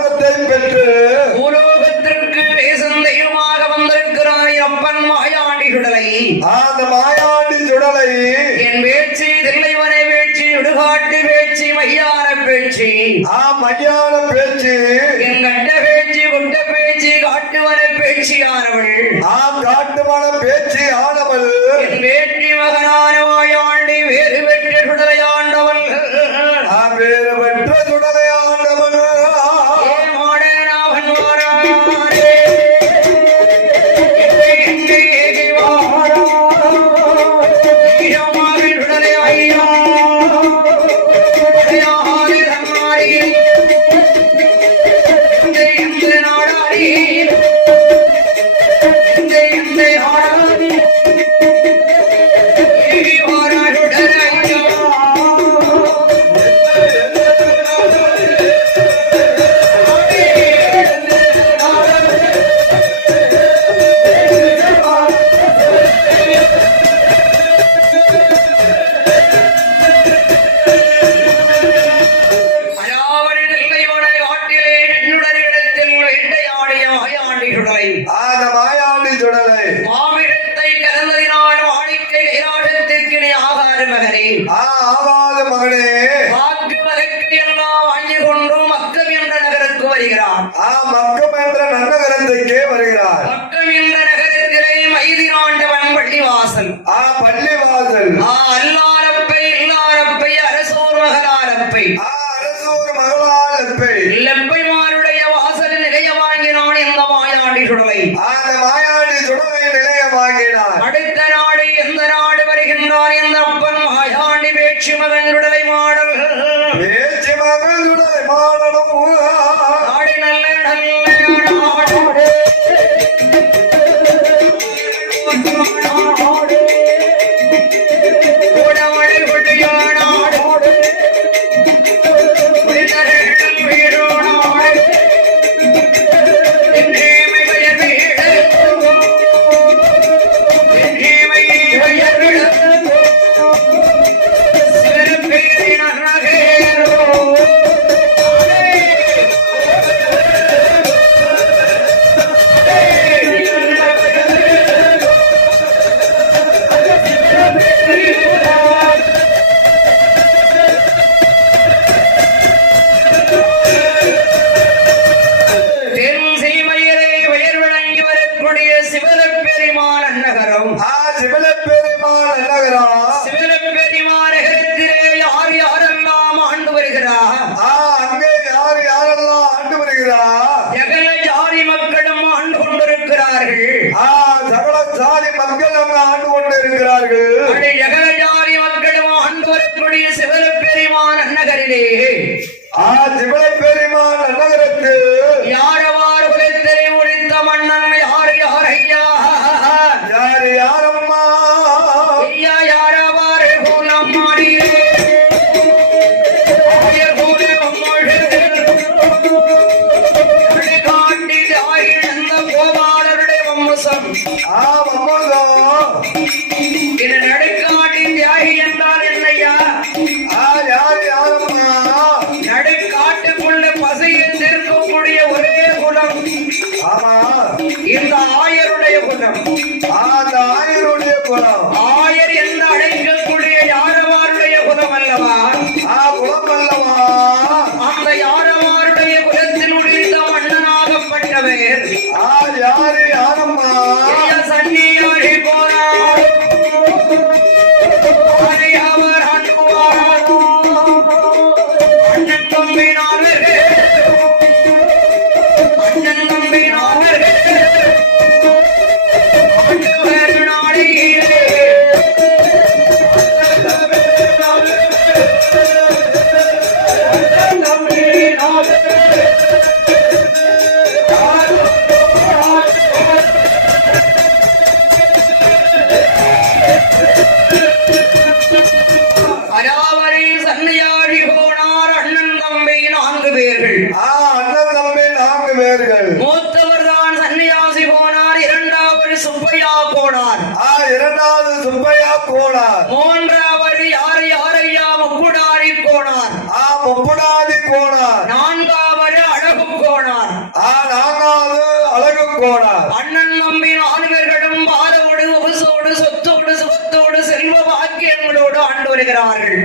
உலகத்தை பெற்று பூலோகத்திற்கு தேசந்தையுமாக வந்திருக்கிறாய் அப்பன் மாயாண்டி சுடலை. அந்த மாயாண்டி சுடலை என் பேச்சு தில்லைவனை பேச்சு இடுகாட்டு பேச்சு மையான பேச்சு மையான பேச்சு என் கட்ட பேச்சு குட்ட பேச்சு காட்டுவன பேச்சு ஆனவள் காட்டுவன பேச்சு ஆனவள் என் வேற்றி மகனான மாயாண்டி வேறு பெற்ற சுடலை ஆண்டவள் வேறு பெற்ற சுடலை ஆண்டவள் மக்கம் என்ற நன்னகரத்துக்கே வருகிறார். மக்கம் என்ற நகரத்திலே மைதிராண்டவன் பள்ளிவாசல் பள்ளிவாசல் அல்லாரப்பை அரசூர் மகளாரப்பை அரசூர் மகளாரப்பை லெப்பைமாருடைய வாசல் நிலைய வாங்கினான் இந்த மாயாண்டி சுடலை. அந்த மாயாண்டி சுடலை நிலைய வாங்கினான். அடுத்த நாடு எந்த நாடு வருகின்றான் இந்த அப்பன் மாயாண்டி பேச்சு மகன் சுடலை மாடல் பேச்சு மகன் சுடலை மாடலும் நாடு நல்ல பெருமான் நகரத்து யாரவாறு குலத்தை முடித்த மன்னன் யார் யாரையா யார் யாரம்மா ஐயா யாரவாறு குலம் மாறியே காட்டி ஆகிய கோபாலருடைய வம்சம் இது நடுக்காட்டி தியாகி என்றால் என்னையா யார் யாரம்மா நடுக்காட்டுக்குள்ள பசையில் இருக்கக்கூடிய ஒரே குலம் இந்த ஆயருடைய குலம் அந்த ஆயருடைய குலம் ஆயர் என்று அழைக்கக்கூடிய யாரவாருடைய குலம் அல்லவா குலம் அல்லவா அந்த யாரவாருடைய குலத்தில் உடைந்த மன்னனாகப்பட்டவர் யாரு யாரம்மா சன்னியாகி போனார் அவர் அன்புவார் அண்ணன் தம்பினார்கள் அண்ணன் தம்பினார்கள் மூத்தவர் தான் சன்னியாசி போனார். இரண்டாவது சுப்பையா போனார். இரண்டாவது சுப்பையா போனார். மூன்றாவது யார் யாரையா முப்புடாரி போனார். முப்புடாரி போனார். நான்காவது அழகு போனார். கோணார் அண்ணன் நம்பி 4 பேர்களும் பாலோடு ஒபசோடு சொத்தோடு சுகத்தோடு செல்வ பாக்கியங்களோடு ஆண்டு வருகிறார்கள்.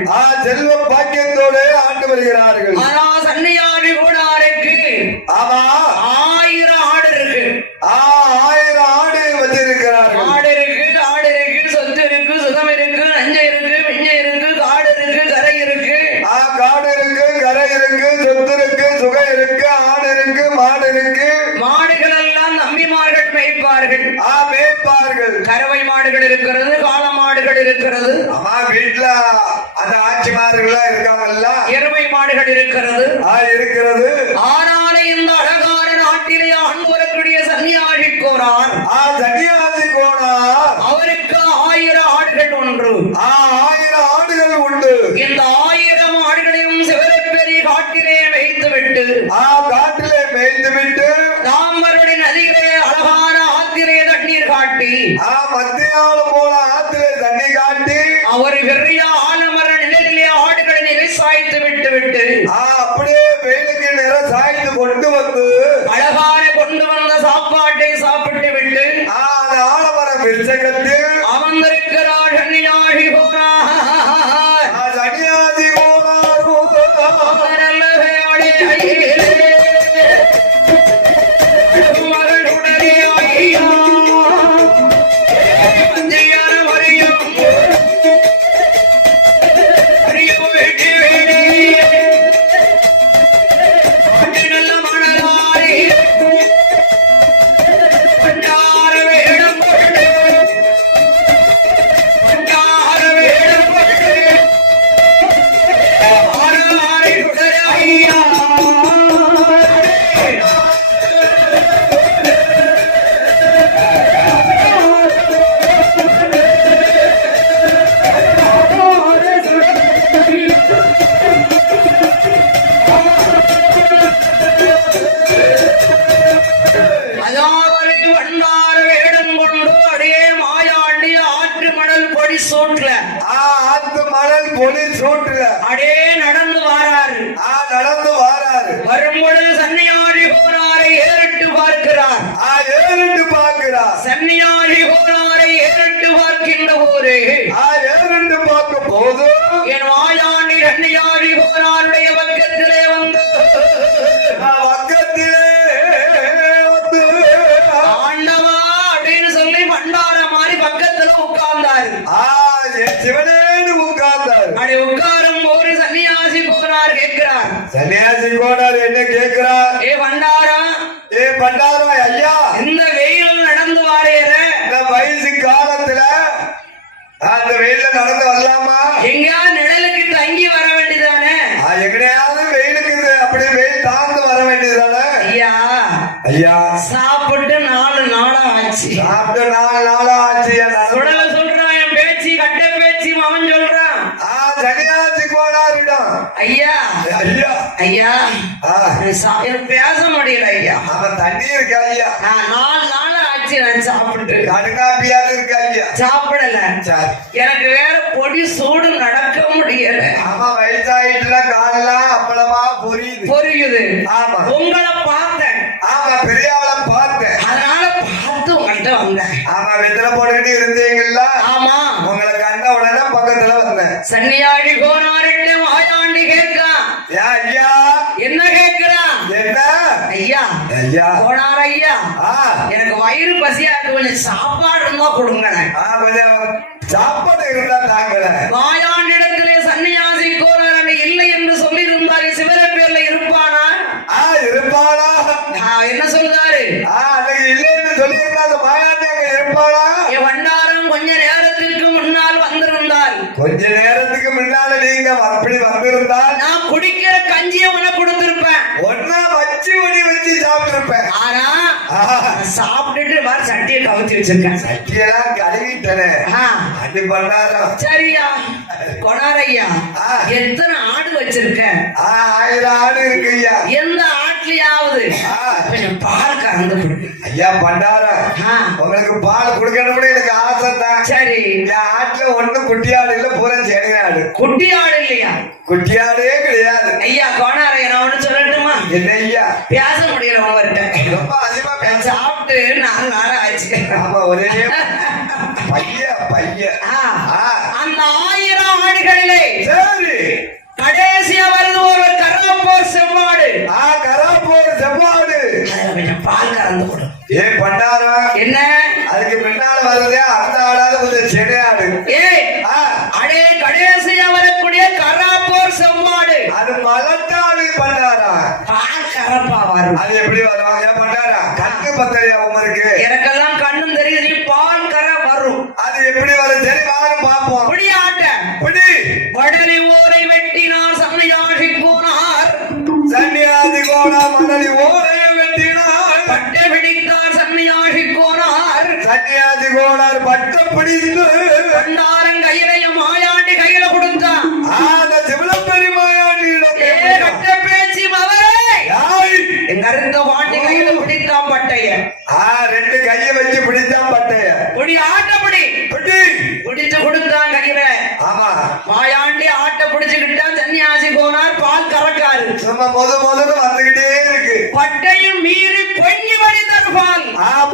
செல்வ பாக்கியத்தோடு ஆண்டு வருகிறார்கள். ஆனா சன்னியாடி கூடாருக்கு ஆமா 1000 ஆடு இருக்கு. 1000 ஆடு வச்சிருக்கிறார்கள். ஆடு இருக்கு, சொத்து இருக்கு, சுகம் இருக்கு, நஞ்சை இருக்கு, மிஞ்சை இருக்கு, காடு இருக்கு, கரை இருக்கு. காடு இருக்கு, கரை இருக்கு, சொத்து இருக்கு, சுகம் இருக்கு, ஆடு இருக்கு, மாடு இருக்கு. மாடுகள் எல்லாம் நம்பிமார்கள் மேய்ப்பார்கள். மேய்ப்பார்கள். கறவை மாடுகள் இருக்கிறது, காள மாடுகள் இருக்கிறது. ஆமா வீட்டுல அந்த ஆட்சிமார்கள் இருக்காங்கல்ல. எருமை மாடுகள் இருக்கிறது. இருக்கிறது. ஆனாலே இந்த அழகான நாட்டிலே ஆண்டு வரக்கூடிய சன்னியாசி கோனார். சன்னியாசி கோனார் அவருக்கு 1000 ஆடுகள் உண்டு. 1000 ஆடுகள் உண்டு. இந்த 1000 ஆடுகளையும் சிவரப்பெரிய காட்டிலே மேய்த்துவிட்டு காட்டிலே மேய்த்துவிட்டு தாமருடைய நதிகளே அழகான ஆத்திலே தண்ணீர் காட்டி மத்தியானம் போல ஆத்திலே தண்ணி காட்டி அவர் பெரிய ஆலமர நிலையிலே ஆடுகளை விவசாயித்து விட்டு அப்படியே வெயிலுக்கு நேரம் சாய்த்து கொண்டு வந்து அழகான கொண்டு வந்த சாப்பாட்டை சாப்பிட்டு விட்டு அந்த ஆலமர விருட்சகத்தில் அமர்ந்திருக்கிறார் சன்னியாசி கோனார். சன்னியாசி கோனார் நடந்து வாராரு. வரும்பொழுது சன்னியாசி கோனாரை ஏறிட்டு பார்க்கிறார். சன்னியாசி கோனாரை ஏறிட்டு பார்க்கின்ற போது என் வாயாண்டி சன்னியாசி கோனாருடைய பக்கத்திலே வந்து ஆண்டவா அப்படின்னு சொல்லி பண்டார மாதிரி பக்கத்துல உட்கார்ந்தாரு. அப்படி உட்காரும் போது சன்னியாசி கோனார் கேட்கிறார். சன்னியாசி கோனார் என்ன கேட்கிறார்? ஏ பண்டாரா ஐயா, இந்த வெயில் நடந்து வாரேற இந்த வயசு காலத்துல அந்த வெயில நடந்து வரலாமா? எங்கேயாவது நிழலுக்கு தங்கி வர வேண்டியதானே? எங்கடையாவது வெயிலுக்கு அப்படி வெயில் தாழ்ந்து வர வேண்டியதானே? ஐயா சாப்பிட்டு 4 நாளா ஆச்சு. சுடல சொல்றான் என் பேச்சு கட்ட பேச்சு அவன் சொல்றான். சன்னியாசி கோனாரிடம் ஐயா ஐயா ஐயா பேச முடியல ஐயா. அவன் தண்ணி இருக்கா ஐயா? 4 நாளா ஆச்சு நான் சாப்பிட்டு. கடுகாப்பியாது இருக்கா ஐயா? சாப்பிடல. எனக்கு வேற பொடி சூடு நடக்க முடியல. ஆமா வயசாயிட்டுல காலெல்லாம் அப்பளமா பொரியுது. ஆமா உங்களை பார்த்தேன். ஆமா பெரியாவளை பார்த்தேன். அதனால பார்த்து உங்கள்கிட்ட வந்தேன். ஆமா வெத்தலை போட்டுக்கிட்டு இருந்தீங்கல்ல? ஆமா உங்களை கண்ட உடனே பக்கத்துல வந்தேன். சன்னியாடி கோனாரிட்ட வாயாண்டி கேட்கான். ஐயா என்ன கேட்கிறான்? என்ன ஐயா ஐயா கோனார் ஐயா, எனக்கு வயிறு பசியா இருக்கு, கொஞ்சம் சாப்பாடு இருந்தா கொடுங்க. சாப்பாடு இருந்தா தாங்கல. வாயாண்டிடத்திலே சன்னியாசி கோனார் அங்க இல்லை என்று சொல்லி இருந்தாரு. சிவரப்பேர்ல இருப்பானா? இருப்பானா? என்ன சொல்றாரு? இல்லைன்னு சொல்லி இருந்தா வாயாண்டி அங்க இருப்பானா? என் வண்டாரம் கொஞ்ச நேரத்திற்கு முன்னால் வந்திருந்தால், கொஞ்ச நேரத்துக்கு முன்னால நீங்க அப்படி வந்திருந்தால் நான் குடிக்கிற கஞ்சியை உனக்கு கொடுத்திருப்பேன். ஒன்னா வச்சு சாப்பிட்டிருப்பேன். ஆனா சாப்பிட்டுட்டு மாதிரி சட்டியை கவுத்தி வச்சிருக்கேன். சட்டியெல்லாம் கழுவிட்டேன். அது பண்ணாரம். சரியா கொனாரையா, எத்தனை ஆடு வச்சிருக்க? 1000 ஆடு இருக்கு ஐயா. எந்த ஆட்லயாவது கொஞ்சம் பால் கறந்து கொடுங்க ஐயா. பண்டாரம் உங்களுக்கு பால் கொடுக்கணும்னு எனக்கு ஆசை தான். சரி, என் ஆட்டுல ஒண்ணு குட்டி ஆடு இல்ல, பூரா சேனை ஆடு. குட்டி ஆடு இல்லையா? குட்டி ஆடே கிடையாது ஐயா. கோனாரையா நான் ஒண்ணு சொல்லட்டுமா? என்னய்யா பேச முடியல அவர்கிட்ட. ரொம்ப அதிகமா பேச. சாப்பிட்டு 4 நாள் ஆச்சு. ஆமா ஒரே பையன் அந்த 1000 ஆடுகளிலே சரி கடைசியா வருது ஒரு கராப்போர் செவ்வாடு. கராப்போர் செவ்வாடு பால் கறந்து கொடு. பண்டாரா என்ன அதுக்கு பின்னால வருதே அந்த ஆடாது கொஞ்சம் செடையாடு. அடே கடைசியா வரக்கூடிய கராப்போர் செவ்வாடு அது மலட்டாடு பண்டாரா. பால் கரப்பா வரும். அது எப்படி வரும்? ஏன் பண்டாரா கண்ணு பத்தலையா உமருக்கு? எனக்கெல்லாம் கண்ணும் தெரியுது. நீ பால் கர வரும். அது எப்படி வரும்? சரி வாரம் பார்ப்போம். புடி ஆட்ட புடி வடலி ஊரை வெட்டினார் சன்னியாசி போனார். சன்னியாசி கோணார் மணலி ஊரை வெட்டினார். பட்டை பிடித்தார் சன்னியாசி போனார். சன்னியாசி கோணார் பட்ட பிடித்து பண்டாரன் கையிலையும் மாயாண்டி கையில கொடுத்தான். சிவலப்பெரி மாயாண்டியிடம் கட்ட பேச்சு மவரே எங்க அருந்த வாண்டி கையில பிடித்தான் பட்டைய. 2 கையை வச்சு பிடித்தான் பட்டைய. புடி ஆட்டப்படி பிடிச்சு கொடுத்தான் கையில. ஆமா மாயாண்டி ஆட்ட பிடிச்சுக்கிட்டான். சன்னியாசி போனார். பால் கறக்காரு. சும்மா முதல்ல வந்துகிட்டே இருக்கு. பட்டையும் மீறி பொங்கி வடித்தார் பால்.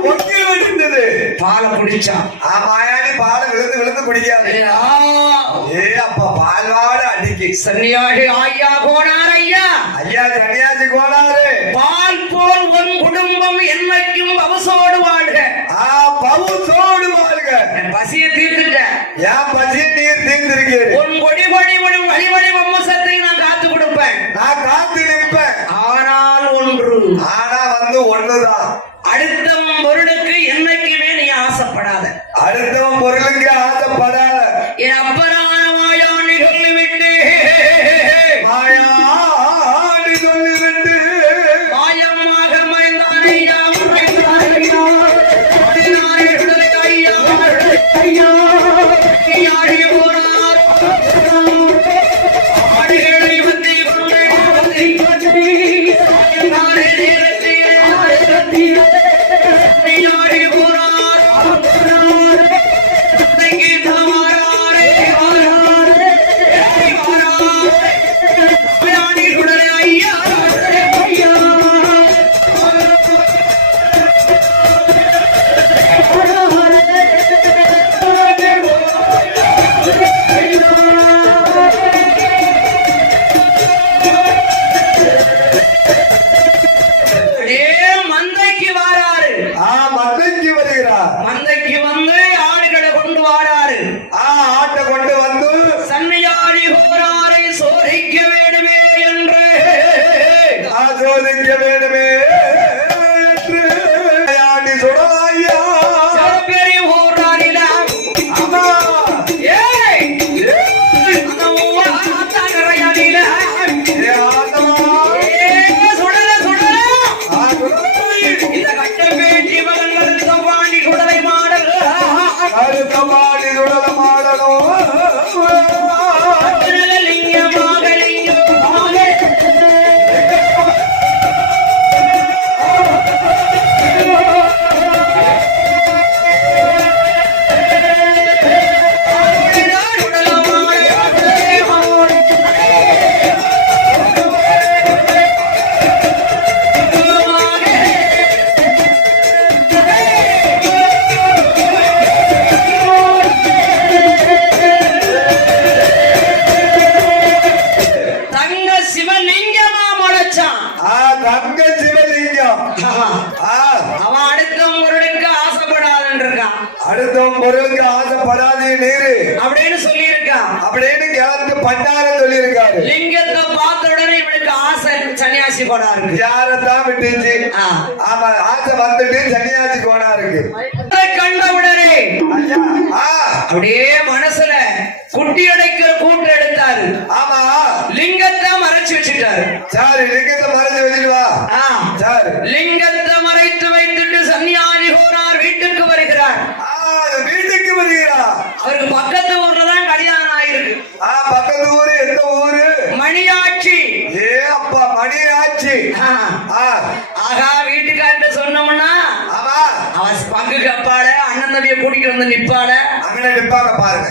பொங்கி வடிந்தது. பாலை குடிச்சான். மாயாண்டி பாலை விழுந்து குடிக்காது. அப்பா பால் வாட அடிக்கு. சன்னியாசி ஐயா கோனார். ஐயா சன்னியாசி கோனாரு. பால் போல் உன் குடும்பம் என்னைக்கும் பவுசோடு வாழ்க. பவுசோடு வாழ்க. பசியை தீர்த்துட்ட. ஏன் பசியை நீர் தீர்த்திருக்கீர்? உன் கொடி கொடி உன் வழிவழி வம்சத்தை நான் காத்து கொடுப்பேன். நான் காத்து நிற்பேன். ஆனால் ஒன்று. ஆனா வந்து ஒண்ணுதான். அடுத்தவன் பொருளுக்கு என்னைக்குமே நீ ஆசைப்படாத. அடுத்தவன் பொருளுக்கு ஆசைப்படாத. என் அப்பரான மாயாண்டி சொல்லிவிட்டு மாயமாக மறைந்தான் ஐயா. ஐயா போனார். ஆடுகளை வந்து மந்தைக்கு வந்து ஆடுகளை கொண்டு வாராரு. ஆட்டை கொண்டு வந்து சன்னியாசி போராரை சோதிக்க வேண்டுமே என்று சோதிக்க வேண்டுமே சுடாயா பெரிய போராடில கருத்தமாடி சுடல மாடணும். தங்க சிவலிங்கம். அவன் அடுத்தவன் பொருளுக்கு ஆசைப்படாதுன்னு இருக்கான். அடுத்தவன் பொருளுக்கு ஆசைப்படாதே நீரு அப்படின்னு சொல்லி இருக்கான். அப்படின்னு கிழக்கு பண்டாரம் சொல்லி இருக்காரு. லிங்கத்தை பார்த்த உடனே இவனுக்கு ஆசை சன்னியாசி கோணாரு. யாரத்தான் விட்டுச்சு? ஆமா ஆசை வந்துட்டு சன்னியாசி கோணாருக்கு. கண்ட உடனே அப்படியே மனசுல குட்டி அடைக்கிற கூட்டு எடுத்தாரு. ஆமா லிங்கத்தை மறைச்சு வச்சுட்டாரு. சரி லிங்கத்தை மறைச்சு வச்சுடுவா. சரி லிங்கத்தை மறைத்து வைத்துட்டு சன்னியாசி போனார். வீட்டுக்கு வருகிறார். வீட்டுக்கு வருகிறார். அவருக்கு பக்கத்து ஊர்ல தான் கல்யாணம் ஆயிருக்கு. பக்கத்து ஊரு எந்த ஊரு? மணியாட்சி. அப்பா மணியாட்சி. ஆகா வீட்டுக்கார்ட்ட சொன்னோம்னா அவன் பங்கு கப்பாட அண்ணன் தம்பியை கூட்டிட்டு வந்து நிப்பாட. அங்க நிப்பாங்க பாருங்க.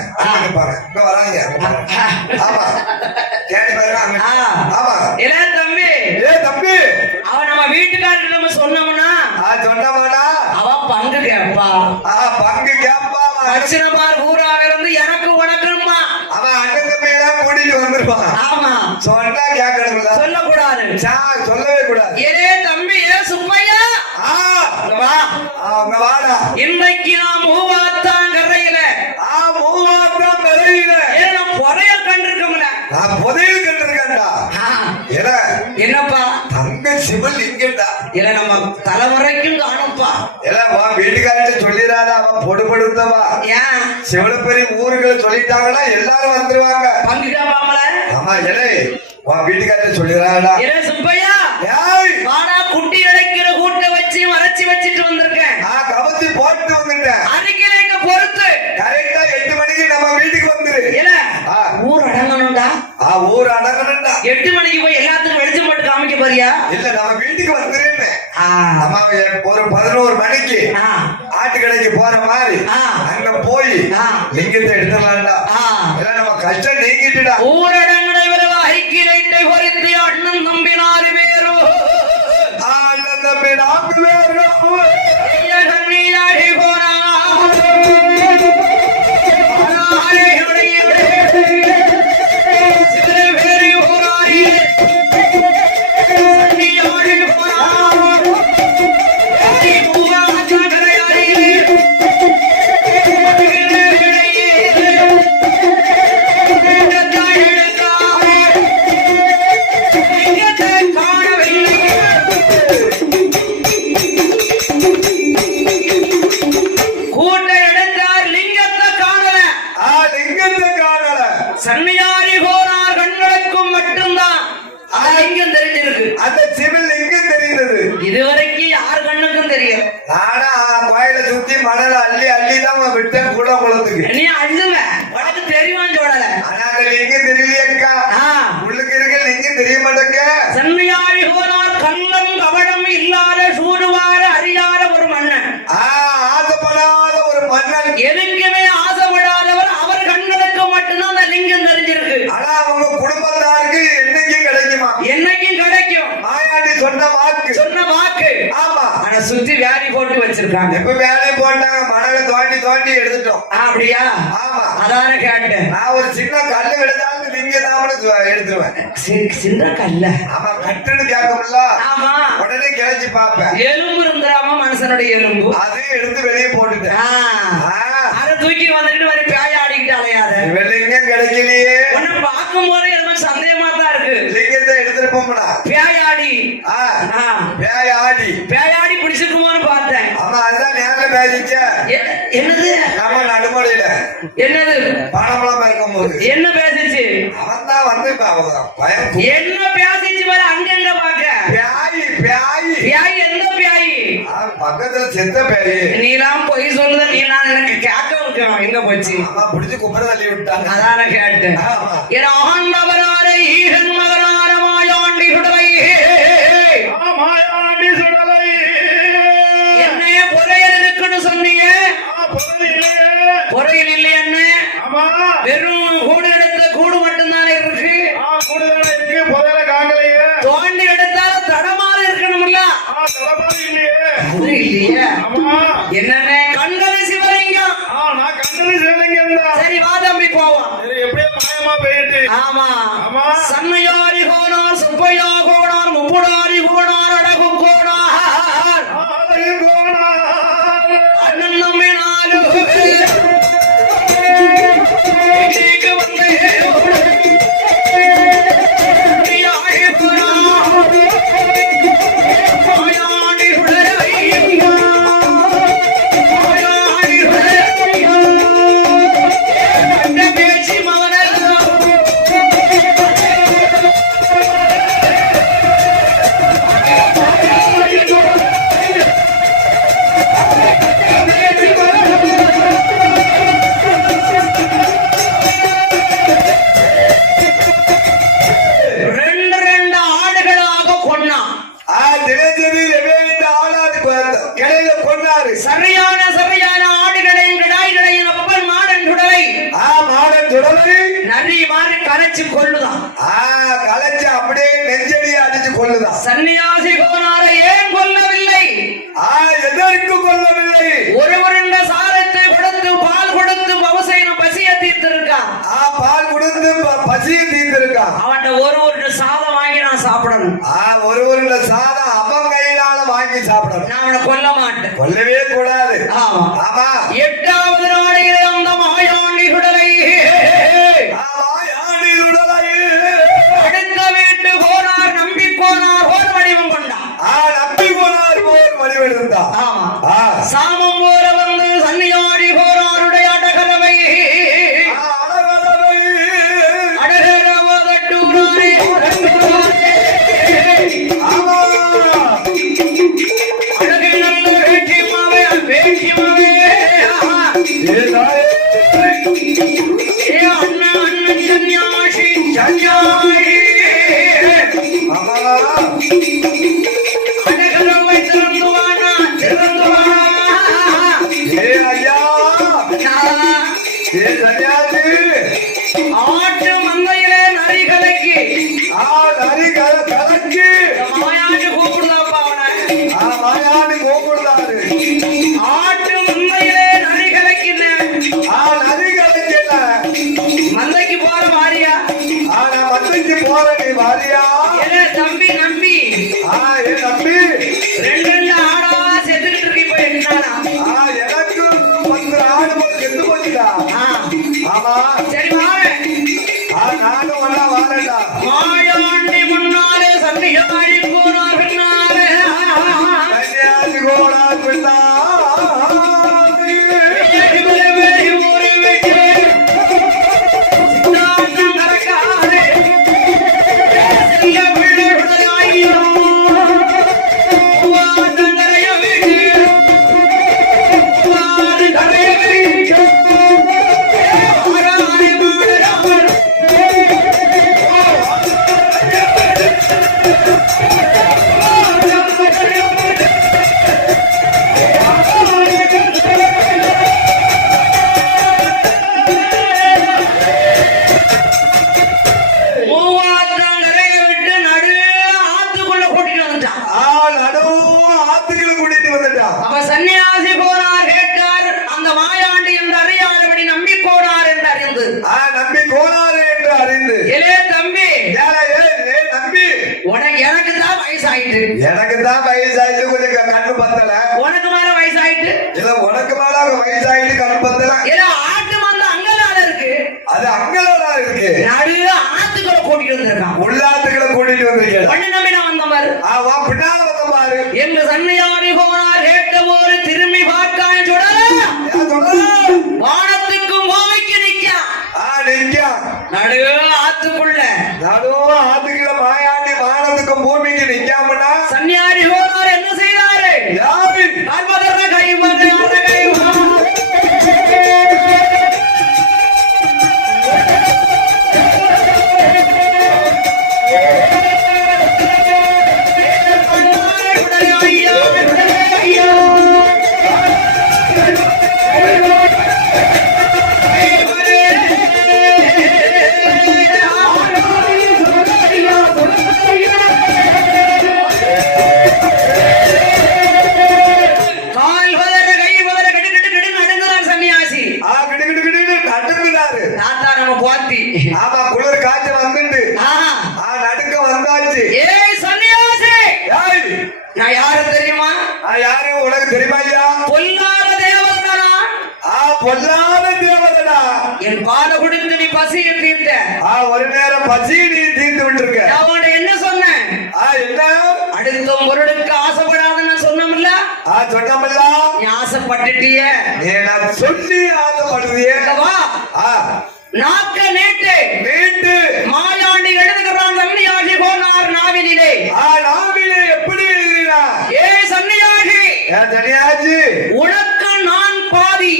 இங்க வராங்க. ஆமா கேட்டு பாருங்க. ஆமா இல்ல தம்பி. தம்பி அவ நம்ம வீட்டுக்காரர் நம்ம சொன்னோம்னா சொன்னமாடா அவ பங்கு கேப்பா. பங்கு கேப்பா. மச்சினமார் ஊராவே இருந்து எனக்கு உனக்குமா அவன் அண்ணன் தம்பியெல்லாம் கூட்டிட்டு வந்துருவான். ஆமா சொன்னா கேட்கணும்ல, சொல்லக்கூடாது, சொல்லவே கூடாது. ஏ தம்பி ஏ சுப்பையா வா, அவங்க வாடா. இன்னைக்கு நான் மூவாத்தான் கரையில மூவாத்தான் கரையில நான் புதைய கண்டிருக்கோம்ல. நான் புதையல் கண்டிருக்கேன்டா. என்னப்பா தங்க சிவல் இங்கடா. இல்ல நம்ம தலைமுறைக்கும் காணும்பா. எல்லாம் வா வீட்டுக்காரர்கிட்ட சொல்லிடாத, அவன் பொடுபடுத்தவா. ஏன் சிவலப்பெரிய ஊருகளை சொல்லிட்டாங்கன்னா எல்லாரும் வந்துருவாங்க. பங்கு கேப்பாமல. ஆமா இலே வா வீட்டுக்காரர்கிட்ட சொல்லிடாடா. ஏ சுப்பையா வாடா, குட்டி அடைக்கிற கூட்ட வச்சு மறைச்சி வச்சிட்டு வந்திருக்கேன். கவத்தி போட்டு வந்துட்டேன். அன்னைக்கு இங்க பொறுத்து கரெக்டா 8 மணிக்கு நம்ம வீட்டுக்கு வந்துரு. இல்ல ஊர் அடங்கணும்டா. ஊர் அடங்கணும்டா. 8 மணிக்கு போய் எல்லாத்துக்கும் வெளிச்சம் போட்டு காமிக்க போறியா? இல்ல நம்ம வீட்டுக்கு வந்துருன்னு. நம்ம ஒரு 11 மணிக்கு ஆட்டுக்கடைக்கு போற மாதிரி அங்க போய் லிங்கத்தை எடுத்துடலாம்டா. இல்ல நம்ம கஷ்டம் நீங்கிட்டுடா. ஊரடங்கடை ஐக்கியத்தை பொறுத்து அண்ணன் தம்பி 4 பேரும் அண்ணன் தம்பி 4 பேரும் கண்ணீராடி போனா சன்னியாரி போனார் கண்களுக்கும் மட்டும்தான் லிங்கம் தெரிஞ்சிருக்கு. அந்த சிவில் லிங்கம் தெரிந்தது. இதுவரைக்கும் யார் கண்ணுக்கும் தெரியும். நானா கோயில சுத்தி மணல அள்ளி அள்ளிதான் விட்டேன் கூட குளத்துக்கு. நீ அள்ளுவ உனக்கு தெரியுமான்னு சொல்லல. ஆனா அந்த லிங்கம் தெரியலையக்கா. உள்ளுக்கு இருக்க லிங்கம் தெரிய மாட்டேங்க. சன்னியாரி போனார் கள்ளம் கவடம் இல்லாத சூடுவார அறியாத ஒரு மன்னன். ஆசைப்படாத ஒரு மன்னன். எதுக்குமே ஆசைப்படாதவர். அவர் கண்களுக்கு மட்டும்தான் அந்த லிங்கம் தெரிஞ்சிருக்கு. ஆனா அவங்க குடும்பத்தாருக்கு என்னைக்கும் கிடைக்குமா? என்னைக்கும் கிடைக்கும். மாயாண்டி சொன்ன வாக்கு. ஆமா. ஆனா சுத்தி வேலி போட்டு வச்சிருக்காங்க. எப்ப வேலை போட்டாங்க மணலை தோண்டி எடுத்துட்டோம். அப்படியா? ஆமா. அதான கேட்டேன். நான் ஒரு சின்ன கல்லு எடுத்தாலும் லிங்கம் தான் எடுத்துருவேன். சின்ன கல்ல. ஆமா கட்டுன்னு கேட்கும்ல. ஆமா. உடனே கிளச்சி பாப்பேன். எலும்பு இருந்தாம மனுஷனுடைய எலும்பு. அது எடுத்து வெளியே போட்டுட்டேன். அதை தூக்கி வந்துட்டு வரை பேய ஆடிக்கிட்டு அலையாத. லிங்கம் கிடைக்கலையே. உன்னை பார்க்கும் போது எனக்கு சந்தேகமா தான் இருக்கு. லிங்கத்தை எடுத்துட்டு போம்டா. பேயாடி பேயாடி பிடிச்சிருக்குமான்னு பார்த்தேன். ஆமா அதுதான் நேர்ல பேசிச்ச. என்னது நம்ம நடுமலையில என்னது பானமலம் இருக்கும் போது என்ன பேசிச்சு? அவன் தான் வந்து என்ன பேசிச்சு பாரு. அங்க பாக்க பியாயி எந்த பியாயி? பக்கத்துல செத்த பியாயி. நீலாம் பொய் சொல்லுத. நீ நான் எனக்கு கேட்க இருக்கேன். எங்க போச்சு? பிடிச்சு குப்பரை தள்ளி விட்டாங்க. அதான கேட்டேன். என் ஆண்டவராரே ஈரன் மகனார மாயாண்டி சுடலை. என்னைய பொறையல் இருக்குன்னு சொன்னீங்க. பொறையில் இல்லை என்ன? வெறும் கூடு எடுத்த கூடு மட்டும்தானே இருக்கு. தோண்டி எடுத்தால தடமாற இருக்கணும்ல. அது இல்லையே. என்னென்ன கண்டது சிவலிங்கம். சரி வா தம்பி போவோம். ஆமா சன்னையாரி கோனார் சுப்பையா கோனார் முப்புடாரி கோனார் அடகு கோனார் அண்ணன் தம்பி 4 பேர் வந்து சரியான ஆடுகளையும் கிடாய்களையும் அப்பன் மாடன் சுடலை. மாடன் சுடலை நரி மாறி கரைச்சு கொள்ளுதான். கலைச்சு அப்படியே நெஞ்சடியை அடிச்சு கொல்லுதான். சன்னியாசி கோனாரை ஏன் கொல்லவில்லை? எதற்கு கொல்லவில்லை? ஒருவருண்ட சாரத்தை கொடுத்து பால் கொடுத்து பவசைன பசியை தீர்த்திருக்கான். பால் கொடுத்து பசியை தீர்த்திருக்கான். அவன்கிட்ட ஒரு சாதம் வாங்கி நான் சாப்பிடணும். ஒரு சாதம் அவன் கையினால வாங்கி சாப்பிடணும். நான் அவனை கொல்ல மாட்டேன். கொல்லவே கூடாது. ஆமா ஆமா. 8வது நாளையிலே அந்த மாயாண்டி குடலை அடுத்த வீட்டு கோனார் நம்பி கோனார் போர் வடிவம் கொண்டான். நம்பி கோனார் போர் வடிவம் எடுத்தான். ஆமா. சாமம் போல வந்து சன்னியாடி கோனாருடைய அடகலவை ஆட்டு மந்தையிலே நரி கலக்கி மாயாண்டி கூப்பிடுதாப்பா அவனை. மாயாண்டி கூப்பிடுதாரு. ஆட்டு மந்தையிலே நரி கலக்கின நரி கலக்கின மந்தைக்கு போற வாரியா? மந்தைக்கு போற நீ வாரியா? தம்பி நம்பி நம்பி 2 ஆடா செத்துக்கிட்டு இருக்கு. இப்ப என்னானா எனக்கு 10 ஆடு செத்து போச்சுடா. ஆமா. சரி நானும் ஒன்னா வாரடா. மாயாண்டி முன்னாலே சன்னியாடி போனார் பின்னாலே சன்னியாடி போனார் பின்னாலே சன்னியாசி போனார் கேட்டார். அந்த மாயாண்டி என்று அறியாதபடி நம்பி கோனார் என்று அறிந்து நம்பி கோனார் என்று அறிந்து ஏலே தம்பி நம்பி எனக்கு தான் வயசாயிட்டு. எனக்கு தான் வயசாயிட்டு. கொஞ்சம் கண்ணு பத்தல. உனக்கு மேல வயசாயிட்டு. இல்ல உனக்கு மேல வயசாயிட்டு கண்ணு பத்தல. இல்ல ஆட்டு வந்து அங்கலால இருக்கு. அது அங்கலால இருக்கு. நடு ஆத்துக்களை கூட்டிட்டு வந்திருக்கான். உள்ளாத்துக்களை கூட்டிட்டு வந்திருக்கேன். ஒண்ணு நம்பி நான் வந்த பாரு. பின்னால வந்த பாரு. எங்க சன்னியாடி போனார் கேட்ட போது திரும்பி பார்க்கான்னு வானத்துக்கும் பூமிக்கு நிக்கான். நடு ஆத்துக்குள்ள ஆத்துக்குள்ள மாயாண்டி வானத்துக்கும் பூமிக்கு நிக்காமனா சன்னியாடி போனார் என்ன செய்தாரு? ஆமா குளிர் காய்ச்சல் வந்துட்டு நடுக்க வந்தாச்சு. நான் யாரு தெரியுமா? யாரு உனக்கு தெரியுமா? ஐயா பொல்லாத தேவதனா. பொல்லாத தேவதனா. என் பாலை குடித்து நீ பசியை தீர்த்த. ஒரு நேரம் பசியை நீ தீர்த்து விட்டுருக்க. அவன் என்ன சொன்னேன்? என்ன அடுத்த பொருளுக்கு ஆசைப்படாதுன்னு சொன்னோம்ல. சொன்னோம்ல. நீ ஆசைப்பட்டுட்டிய. நான் சொல்லி ஆசைப்படுதியே. நாக்க நேட்டு மாயாண்டி எழுதுகிறான். சன்னியாசி போனார் நாவினிலே. நாவிலே எப்படி எழுதினா? சன்னியாசி சன்னியாசி உனக்கு நான் பாதி.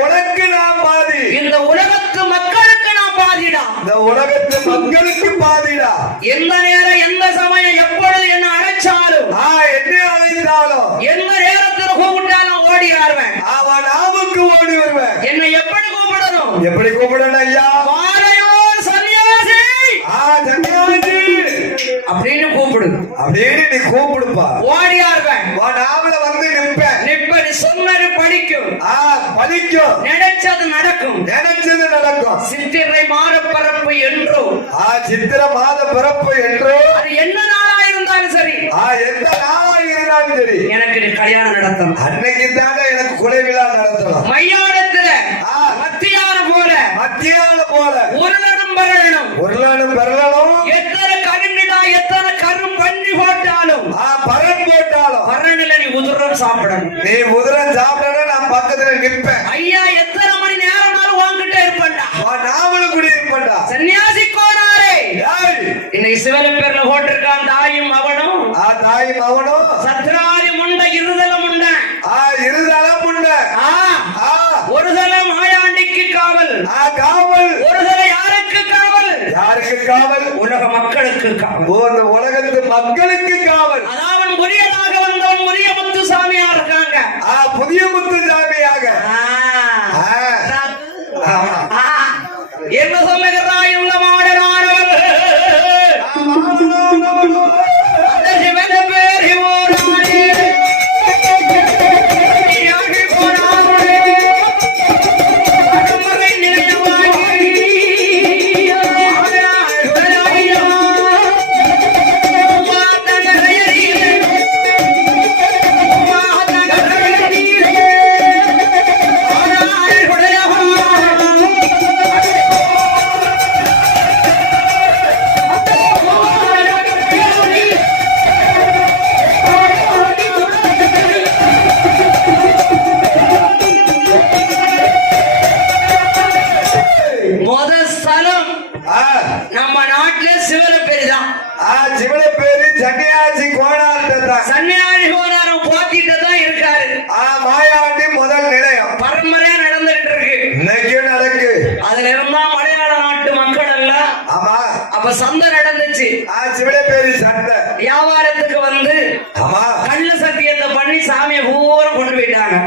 உனக்கு நான் பாதி. இந்த உலகத்து மக்களுக்கு நான் பாதிடா. இந்த உலகத்து மக்களுக்கு பாதிடா. எந்த நேரம் எந்த சமயம் எப்பொழுது என்ன அழைச்சாலும் என்ன அழைத்தாலும் எந்த நேரத்தில் கூப்பிட்டாலும் ஓடி ஆடுவேன். அவன் நாவுக்கு ஓடி வருவேன். என்னை எப்படி கூப்பிடணும்? எப்படி கூப்பிடணும் ஐயா? சன்னியாசி சன்னியாசி அப்படின்னு கூப்பிட கூப்பிடு அப்படின்னு நீ கூப்பிடுப்பா. ஓடியாருவேன் நாமள வந்து நிப்பேன். நிப்படி சொன்னது படிக்கும் பலிக்கும். நினைச்சது நடக்கும். நினைச்சது நடக்கும். சித்திரை மாத பிறப்பு என்றோ சித்திர மாத பிறப்பு என்றோ அது என்ன நாளா இருந்தாலும் சரி எந்த நாளா இருந்தாலும் சரி எனக்கு நீ கல்யாணம் நடத்தணும். அன்னைக்கு தானே எனக்கு குலை விழா நடத்தணும். மையானத்துல மத்தியான போல உருளனும் பெறணும். உருளனும் பெறணும். எத்தனை கருண்டிடா எத்தனை கரும் பண்ணி போட்டாலும் பரன் போட்டாலும் பரனில நீ உதிரம் சாப்பிடணும். நீ உதிரம் சாப்பிடணும். நான் பக்கத்துல நிற்பேன். ஐயா எத்தனை மணி நேரம்னாலும் வாங்கிட்டே இருப்பேன்டா. நாமளும் கூட இருப்பேன்டா. சன்னியாசி கோனாரே இன்னைக்கு சிவன பேர்ல போட்டிருக்கான் தாயும் அவனும். தாயும் அவனும் சத்ராதி முண்டை இருதலம் உண்ட இருதலம் உண்ட ஒரு தலம் மாயாண்டிக்கு காவல். காவல் ஒரு தலம் யாருக்கு காவல்? யாருக்கு காவல்? உலக மக்களுக்கு காவல். அந்த உலகத்து மக்களுக்கு காவல். அதாவது புதியதாக வந்தவன் புதிய முத்து சாமியா இருக்காங்க. புதிய முத்து சாமியாக என்ன சொல்லுகிறாய்? இந்த மாடனானவர் நம்ம நாட்டுல சிவன பேரு தான். சிவன பேரு சன்னியாசி கோணார் தான். சன்னியாசி கோணாரம் போத்திட்டு தான் இருக்காரு. மாயாண்டி முதல் நிலையம் பரம்பரையா நடந்துட்டு இருக்கு. இன்னைக்கு நடக்கு. அதுல இருந்தா மலையாள நாட்டு மக்கள் எல்லாம் அப்ப சந்தை நடந்துச்சு. சிவன பேரு சந்தை வியாபாரத்துக்கு வந்து கள்ள சத்தியத்தை பண்ணி சாமியை பூரா கொண்டு போயிட்டாங்க.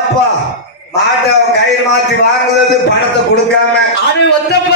அப்பா மாட்டை கயிறு மாத்தி வாங்குறது பணத்தை கொடுக்காம அது ஒத்தப்ப